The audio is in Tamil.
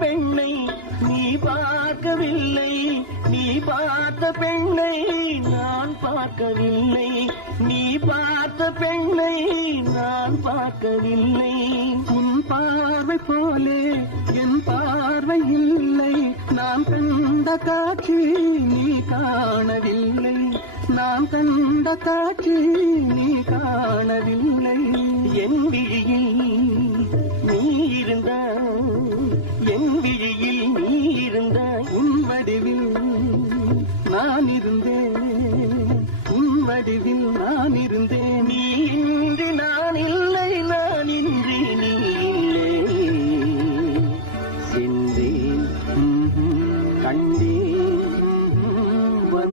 பெண்ணை நீ பார்க்கவில்லை, நீ பார்த்த பெண்ணை நான் பார்க்கவில்லை, நீ பார்த்த பெண்ணை நான் பார்க்கவில்லை. உன் பார்வை போலே என் பார்வை இல்லை, நான் கண்ட காட்சி நீ காணவில்லை, நான் கண்ட காட்சி நீ காணவில்லை. என் விழியில் நீ இருந்தாய், என் விழியில் நீ இருந்தாய், உன் வடிவில் நான் இருந்தேன், உன் வடிவில் நான் இருந்தேன். நீ இன்றி நான் இல்லை,